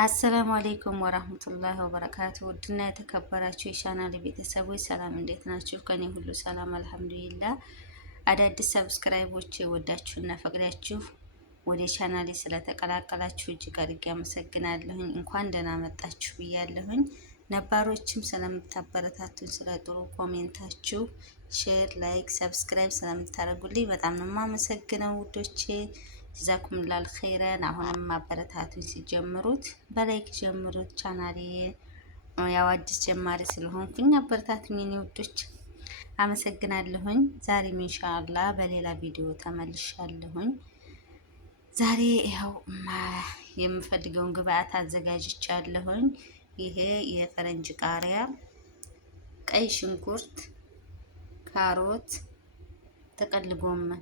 አሰላሙ አለይኩም ወራህመቱላሂ ወበረካቱ። ውድና የተከበራችሁ የቻናሌ ቤተሰቦች ሰላም እንዴት ናችሁ? ከኔ ሁሉ ሰላም አልሐምዱሊላህ። አዳዲስ ሰብስክራይቦች ወዳችሁና ፈቅዳችሁ ወደ ቻናሌ ስለተቀላቀላችሁ እጅግ አድርጌ አመሰግናለሁኝ። እንኳን ደህና መጣችሁ ብያለሁኝ። ነባሮችም ስለምታበረታቱኝ ስለ ጥሩ ኮሜንታችሁ ሼር፣ ላይክ፣ ሰብስክራይብ ስለምታደርጉልኝ በጣም ነው የማመሰግነው ውዶቼ። ጀዛኩምላል ኸይረን። አሁንም ማበረታቱኝ ሲጀምሩት በላይክ ጀምሩት። ቻናሌ ያው አዲስ ጀማሪ ስለሆንኩኝ አበረታቱኝ የኔ ውዶች፣ አመሰግናለሁኝ። ዛሬም ኢንሻአላህ በሌላ ቪዲዮ ተመልሻለሁኝ። ዛሬ ያው የምፈልገውን ግብአት አዘጋጅቻለሁኝ። ይሄ የፈረንጅ ቃሪያ፣ ቀይ ሽንኩርት፣ ካሮት፣ ጥቅል ጎመን፣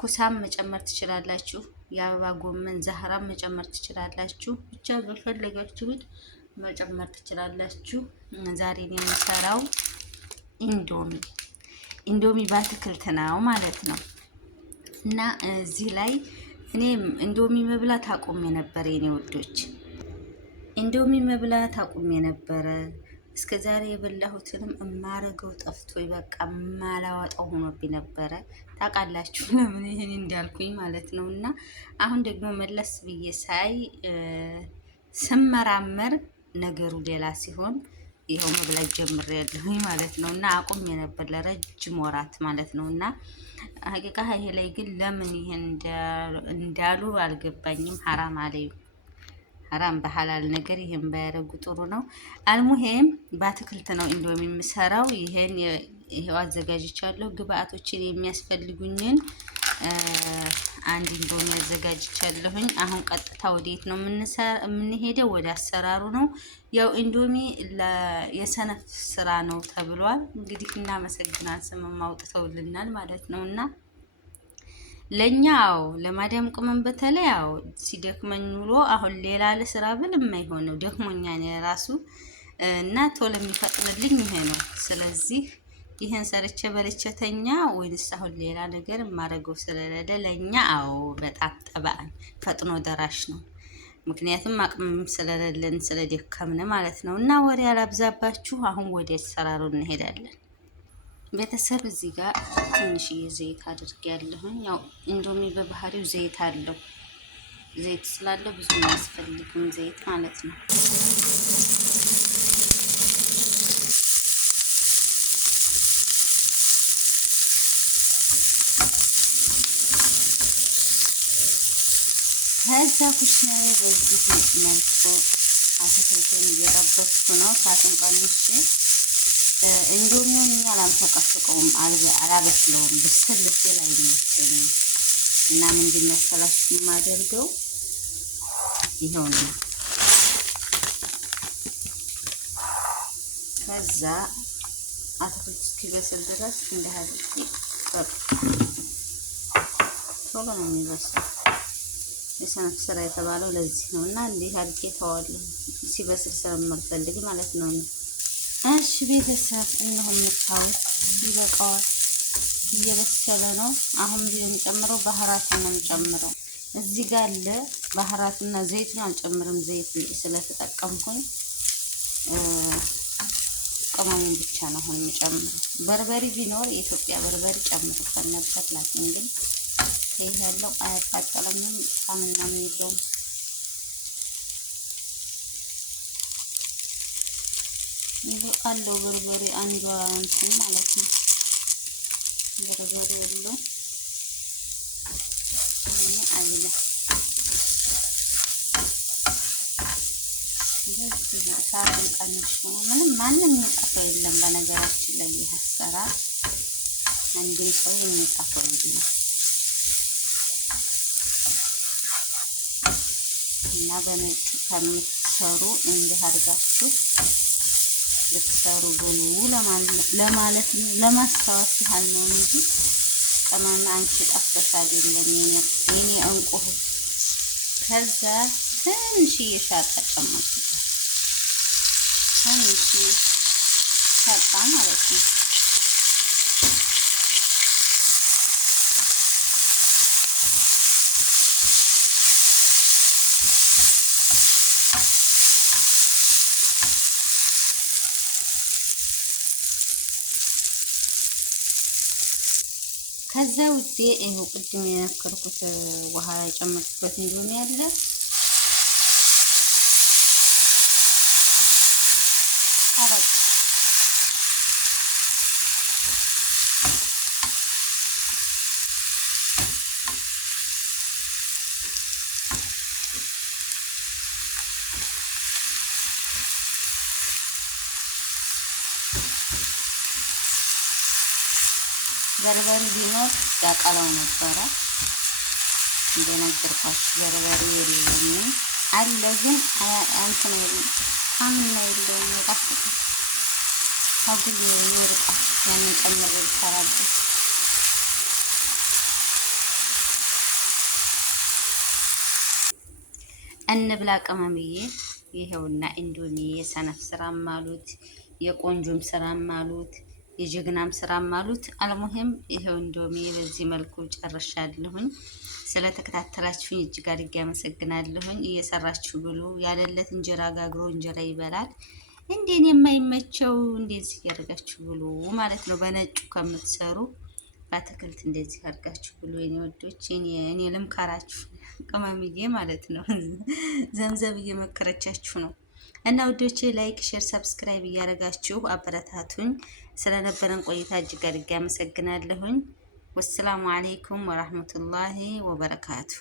ኩሳም መጨመር ትችላላችሁ። የአበባ ጎመን ዛህራም መጨመር ትችላላችሁ። ብቻ በፈለጋችሁት መጨመር ትችላላችሁ። ዛሬ የምሰራው ኢንዶሚ በአትክልት ነው ማለት ነው። እና እዚህ ላይ እኔ ኢንዶሚ መብላት አቁሜ ነበር የኔ ወዶች፣ ኢንዶሚ መብላት አቁሜ ነበረ። እስከ ዛሬ የበላሁትንም እማረገው ጠፍቶ በቃ ማላወጣው ሆኖብኝ ነበረ። ታውቃላችሁ ለምን ይሄን እንዳልኩኝ ማለት ነው። እና አሁን ደግሞ መለስ ብዬ ሳይ ስመራመር ነገሩ ሌላ ሲሆን ይኸው መብላት ጀምሬያለሁኝ ማለት ነው። እና አቁሜ ነበር ለረጅም ወራት ማለት ነው። እና ሀቂቃ ይሄ ላይ ግን ለምን ይሄን እንዳሉ አልገባኝም። ሐራም አለዩ ሐራም በሐላል ነገር ይሄን ባያደርጉ ጥሩ ነው። አልሙሄም በአትክልት ነው ኢንዶሚ የምሰራው። ይሄው አዘጋጅቻለሁ። ግብአቶችን የሚያስፈልጉኝን አንድ ኢንዶሚ አዘጋጅቻለሁኝ። አሁን ቀጥታ ወዴት ነው የምንሄደው? ወደ አሰራሩ ነው። ያው ኢንዶሚ የሰነፍ ስራ ነው ተብሏል። እንግዲህ እናመሰግናል፣ ስምም አውጥተውልናል ማለት ነው። እና ለኛው ለማዳም ቅመም በተለይ ያው ሲደክመኝ ውሎ አሁን ሌላ ለስራ ብል የማይሆነው ደክሞኛል የራሱ እና ቶሎ የሚፈጥንልኝ ይሄ ነው። ስለዚህ ይሄን ሰርቼ በልቼተኛ ወይስ አሁን ሌላ ነገር የማደርገው ስለሌለ ለኛ በጣም ጠባን ፈጥኖ ደራሽ ነው። ምክንያቱም አቅምም ስለሌለን ስለደከምን ማለት ነው። እና ወሬ አላብዛባችሁ፣ አሁን ወደ አሰራሩ እንሄዳለን። ቤተሰብ እዚህ ጋር ትንሽዬ ዘይት አድርጌያለሁኝ። ያው ኢንዶሚ በባህሪው ዘይት አለው። ዘይት ስላለው ብዙ አያስፈልግም ዘይት ማለት ነው። ከዛ ኩሽናዬ በዚህ መልኩ አትክልቴን እየጠበስኩ ነው። ሳቱን ቀንሼ ኢንዶሚውን አላንፈቀፍቀውም፣ አላበስለውም። ብስል ሲል አይመቸኝም። እና ምንድን መሰላችሁ የማደርገው ይኸው ነው። ከዛ አትክልት እስኪበስል ድረስ እንደዚህ ቶሎ ነው የሚበስለው። የሰነፍ ስራ የተባለው ለዚህ ነው። እና እንዲህ አድርጌ ተዋለሁ ሲበስል ስለማልፈልግ ማለት ነው። እሺ ቤተሰብ እነሆ የምታዩት ይበቃዋል፣ እየበሰለ ነው። አሁን የምጨምረው ባህራቱን ነው የምጨምረው። እዚህ ጋር አለ ባህራቱና ዘይቱን አልጨምርም፣ ዘይት ስለተጠቀምኩኝ ቅመሙን ብቻ ነው አሁን የምጨምረው። በርበሪ ቢኖር የኢትዮጵያ በርበሪ ጨምሩበት ነበር፣ ላኪን ግን ይሄ ያለው አያቃጠለምም፣ ጣምና ምን የለውም። ይሄ አለው በርበሬ አንዷ እንትን ማለት ነው። በርበሬ ያለው እኔ አይለ እንደዚህ ሳቱን ቀንሾ ምንም ማንም የሚጠፋው የለም። በነገራችን ላይ ይሄ አሰራር አንድም ሰው የሚጠፋው የለም። እና በነጭ ከምትሰሩ እንዲህ አድርጋችሁ ልትሰሩ ብሉ ለማለት ነው፣ ለማስታወስ ያህል ነው እንጂ ቅመም አንቺ ጠፍተሽ አይደለም የኔ እንቁ። ከዛ ትንሽዬ ሻጣ ጨመርኩት፣ ትንሽዬ ሻጣ ማለት ነው። ከዛ ውዴ ይሄው ቅድም የነከርኩት ውሃ የጨመርኩበት እንዲሆን ያለ አረግ በርበሬ ቢኖር ያቀላው ነበረ። እንደነገርኳችሁ በርበሬ የለም አለ ግን እንትን አምና የለውም የጣፍጥ አጉል ይወርቃል። ያንን ጨምሬ ይሰራበት እንብላ ቅመምዬ። ይሄውና ኢንዶሚ የሰነፍ ስራም አሉት የቆንጆም ስራም አሉት የጀግናም ስራም አሉት። አልሙሂም ይሄው ኢንዶሚ በዚህ መልኩ ጨርሻለሁኝ። ስለተከታተላችሁኝ እጅግ አድርጌ አመሰግናለሁኝ። እየሰራችሁ ብሉ። ያለለት እንጀራ ጋግሮ እንጀራ ይበላል። እንዴን የማይመቸው እንደዚህ ያርጋችሁ ብሉ ማለት ነው። በነጩ ከምትሰሩ በአትክልት እንደዚህ ያርጋችሁ ብሉ የኔ ወዶች። እኔ ልምከራችሁ ቅመምዬ ማለት ነው። ዘምዘም እየመከረቻችሁ ነው። እና ውዶቼ ላይክ፣ ሼር፣ ሰብስክራይብ እያደረጋችሁ አበረታቱኝ። ስለነበረን ቆይታ እጅግ አድርጌ አመሰግናለሁኝ። ወሰላሙ አለይኩም ወራህመቱላሂ ወበረካቱ።